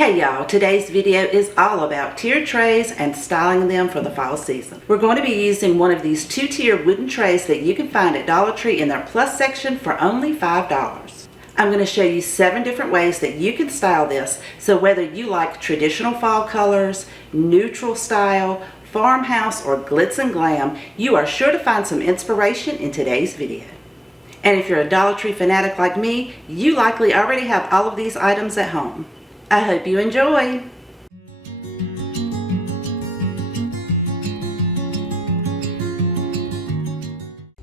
Hey y'all, today's video is all about tier trays and styling them for the fall season. We're going to be using one of these two-tier wooden trays that you can find at Dollar Tree in their plus section for only $5. I'm going to show you 7 different ways that you can style this, so whether you like traditional fall colors, neutral style, farmhouse, or glitz and glam, you are sure to find some inspiration in today's video. And if you're a Dollar Tree fanatic like me, you likely already have all of these items at home. I hope you enjoy.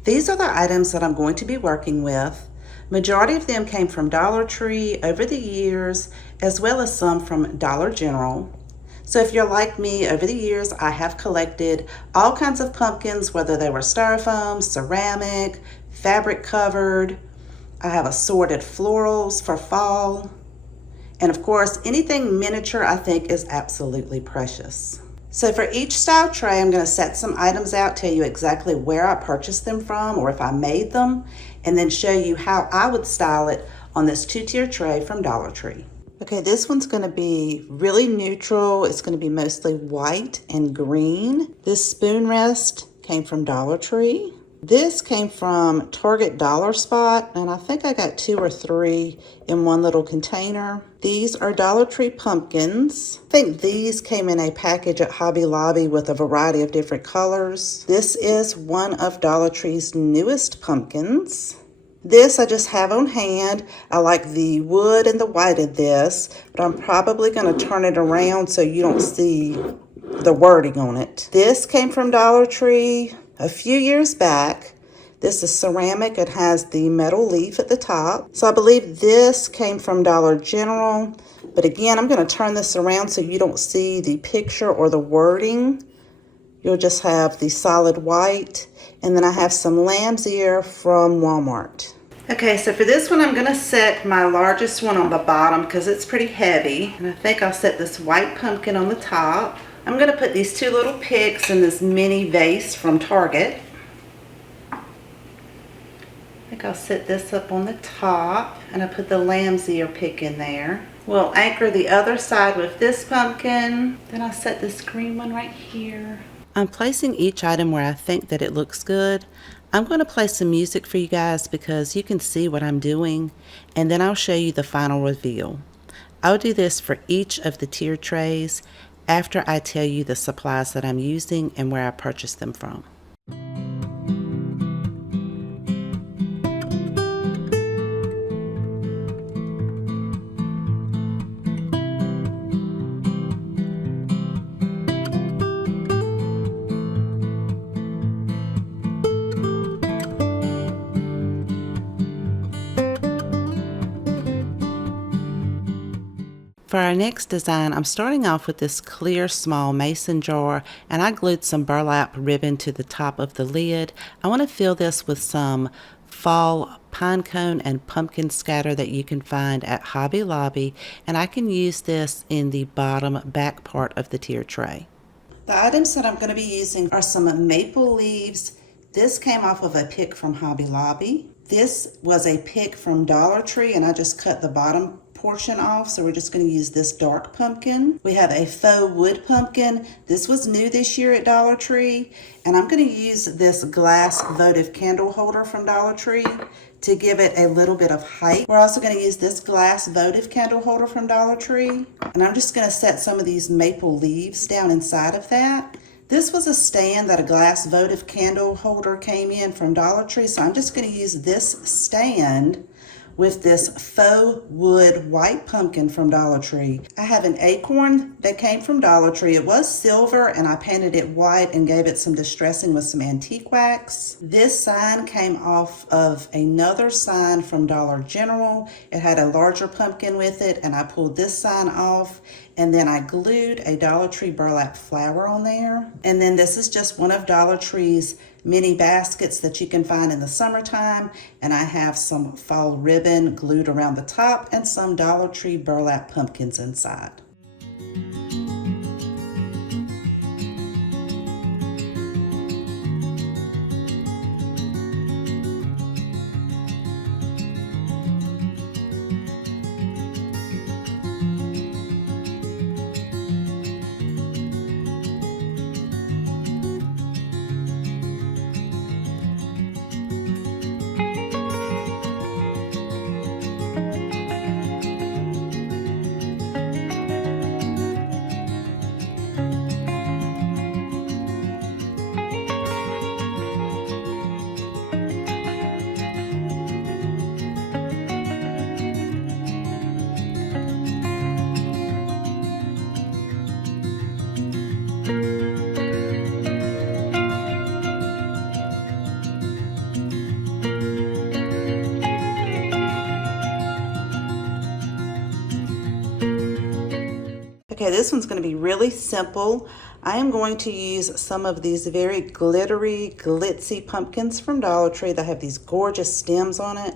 These are the items that I'm going to be working with. Majority of them came from Dollar Tree over the years, as well as some from Dollar General. So if you're like me, over the years I have collected all kinds of pumpkins, whether they were styrofoam, ceramic, fabric covered. I have assorted florals for fall. And of course, anything miniature I think is absolutely precious. So for each style tray, I'm going to set some items out, tell you exactly where I purchased them from or if I made them, and then show you how I would style it on this two-tier tray from Dollar Tree. Okay, this one's going to be really neutral. It's going to be mostly white and green. This spoon rest came from Dollar Tree. This came from Target Dollar Spot, and I think I got 2 or 3 in one little container. These are Dollar Tree pumpkins. I think these came in a package at Hobby Lobby with a variety of different colors. This is one of Dollar Tree's newest pumpkins. This I just have on hand. I like the wood and the white of this, but I'm probably going to turn it around so you don't see the wording on it. This came from Dollar Tree a few years back. This is ceramic. It has the metal leaf at the top. So I believe this came from Dollar General. But again, I'm going to turn this around so you don't see the picture or the wording. You'll just have the solid white. And then I have some lamb's ear from Walmart. Okay, so for this one, I'm going to set my largest one on the bottom because it's pretty heavy. And I think I'll set this white pumpkin on the top. I'm going to put these 2 little picks in this mini vase from Target. I think I'll set this up on the top, and I put the lamb's ear pick in there. We'll anchor the other side with this pumpkin. Then I'll set this green one right here. I'm placing each item where I think that it looks good. I'm going to play some music for you guys because you can see what I'm doing, and then I'll show you the final reveal. I'll do this for each of the tier trays after I tell you the supplies that I'm using and where I purchased them from. For our next design, I'm starting off with this clear small mason jar, and I glued some burlap ribbon to the top of the lid. I want to fill this with some fall pine cone and pumpkin scatter that you can find at Hobby Lobby, and I can use this in the bottom back part of the tier tray. The items that I'm going to be using are some maple leaves. This came off of a pick from Hobby Lobby. This was a pick from Dollar Tree, and I just cut the bottom portion off, so we're just going to use this dark pumpkin. We have a faux wood pumpkin. This was new this year at Dollar Tree, and I'm going to use this glass votive candle holder from Dollar Tree to give it a little bit of height. We're also going to use this glass votive candle holder from Dollar Tree, and I'm just going to set some of these maple leaves down inside of that. This was a stand that a glass votive candle holder came in from Dollar Tree, so I'm just going to use this stand with this faux wood white pumpkin from Dollar Tree. I have an acorn that came from Dollar Tree. It was silver, and I painted it white and gave it some distressing with some antique wax. This sign came off of another sign from Dollar General. It had a larger pumpkin with it, and I pulled this sign off, and then I glued a Dollar Tree burlap flower on there. And then this is just one of Dollar Tree's mini baskets that you can find in the summertime, and I have some fall ribbon glued around the top and some Dollar Tree burlap pumpkins inside. Okay, this one's going to be really simple. I am going to use some of these very glittery, glitzy pumpkins from Dollar Tree that have these gorgeous stems on it.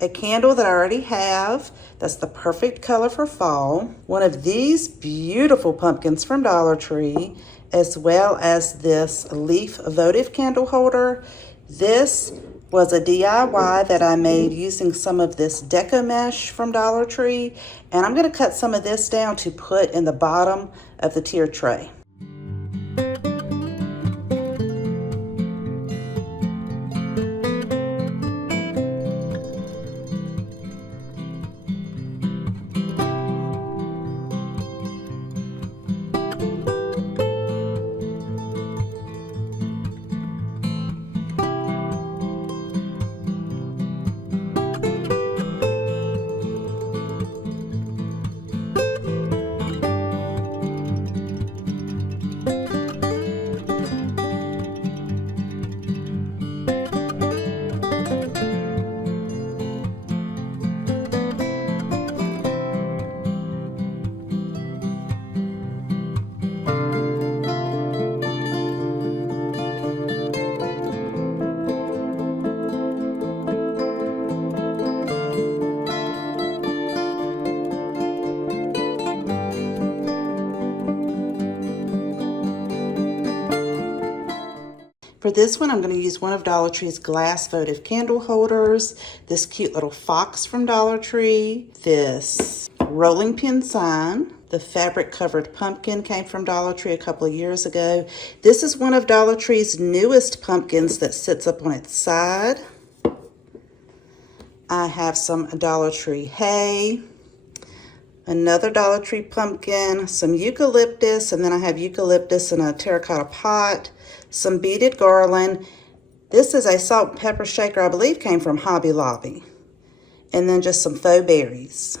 A candle that I already have, that's the perfect color for fall. One of these beautiful pumpkins from Dollar Tree, as well as this leaf votive candle holder. This was a DIY that I made using some of this deco mesh from Dollar Tree, and I'm going to cut some of this down to put in the bottom of the tier tray. For this one, I'm going to use one of Dollar Tree's glass votive candle holders, this cute little fox from Dollar Tree, this rolling pin sign. The fabric covered pumpkin came from Dollar Tree a couple of years ago. This is one of Dollar Tree's newest pumpkins that sits up on its side. I have some Dollar Tree hay, another Dollar Tree pumpkin, some eucalyptus, and then I have eucalyptus in a terracotta pot, some beaded garland. This is a salt and pepper shaker, I believe came from Hobby Lobby. And then just some faux berries.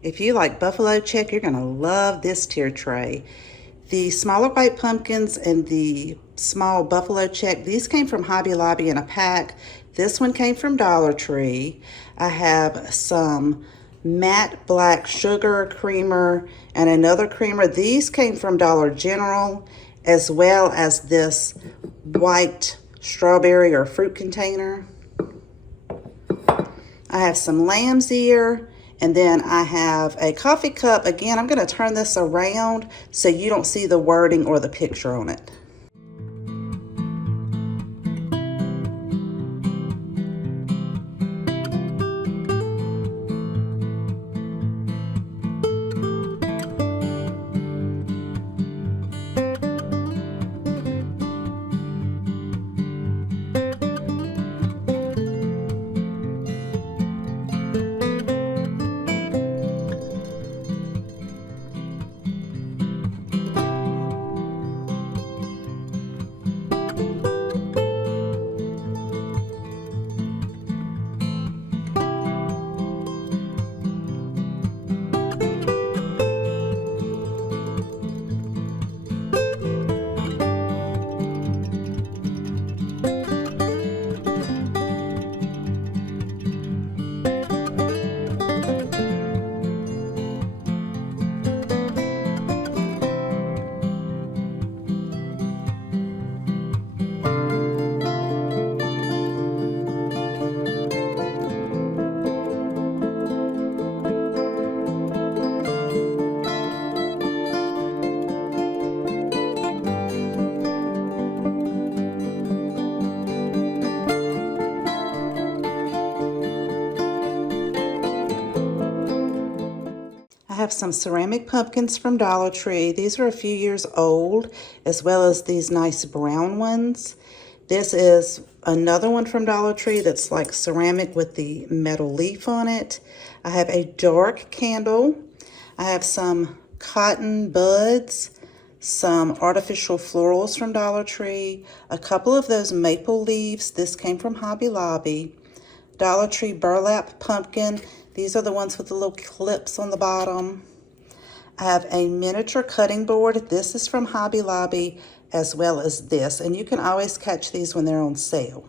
If you like buffalo check, you're gonna love this tier tray. The smaller white pumpkins and the small buffalo check, these came from Hobby Lobby in a pack. This one came from Dollar Tree. I have some matte black sugar creamer and another creamer. These came from Dollar General, as well as this white strawberry or fruit container. I have some lamb's ear, and then I have a coffee cup. Again, I'm going to turn this around so you don't see the wording or the picture on it. have some ceramic pumpkins from Dollar Tree. These are a few years old, as well as these nice brown ones. This is another one from Dollar Tree that's like ceramic with the metal leaf on it. I have a dark candle. I have some cotton buds, some artificial florals from Dollar Tree, a couple of those maple leaves. This came from Hobby Lobby. Dollar Tree burlap pumpkin. These are the ones with the little clips on the bottom. I have a miniature cutting board. This is from Hobby Lobby, as well as this. And you can always catch these when they're on sale.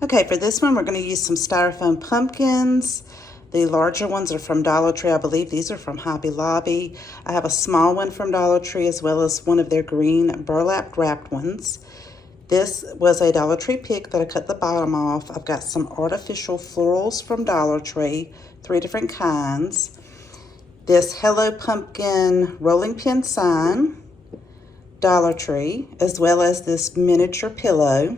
Okay, for this one, we're going to use some styrofoam pumpkins. The larger ones are from Dollar Tree. I believe these are from Hobby Lobby. I have a small one from Dollar Tree, as well as one of their green burlap wrapped ones. This was a Dollar Tree pick that I cut the bottom off. I've got some artificial florals from Dollar Tree, 3 different kinds. This Hello Pumpkin rolling pin sign, Dollar Tree, as well as this miniature pillow.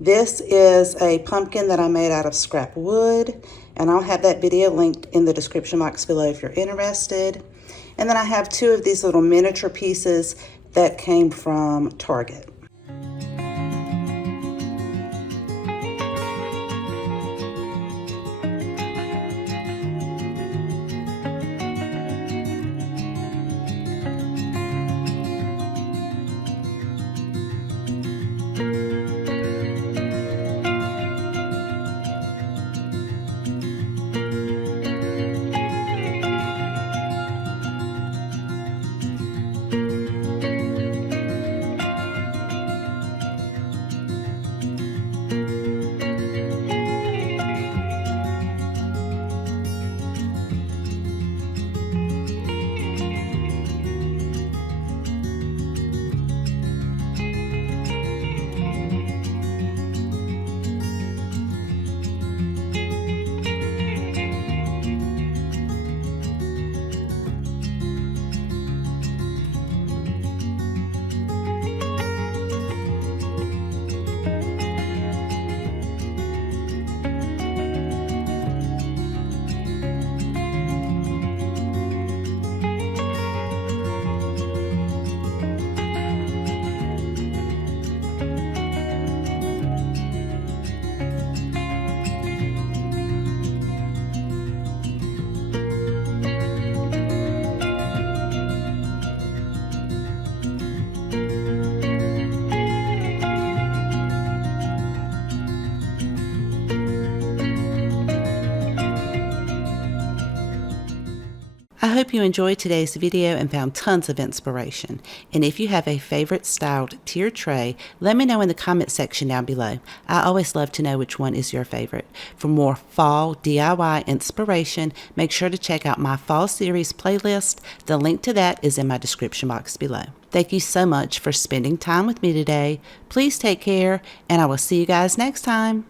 This is a pumpkin that I made out of scrap wood, and I'll have that video linked in the description box below if you're interested. And then I have 2 of these little miniature pieces that came from Target. I hope you enjoyed today's video and found tons of inspiration. And if you have a favorite styled tier tray, let me know in the comment section down below. I always love to know which one is your favorite. For more fall DIY inspiration, make sure to check out my fall series playlist. The link to that is in my description box below. Thank you so much for spending time with me today. Please take care, and I will see you guys next time.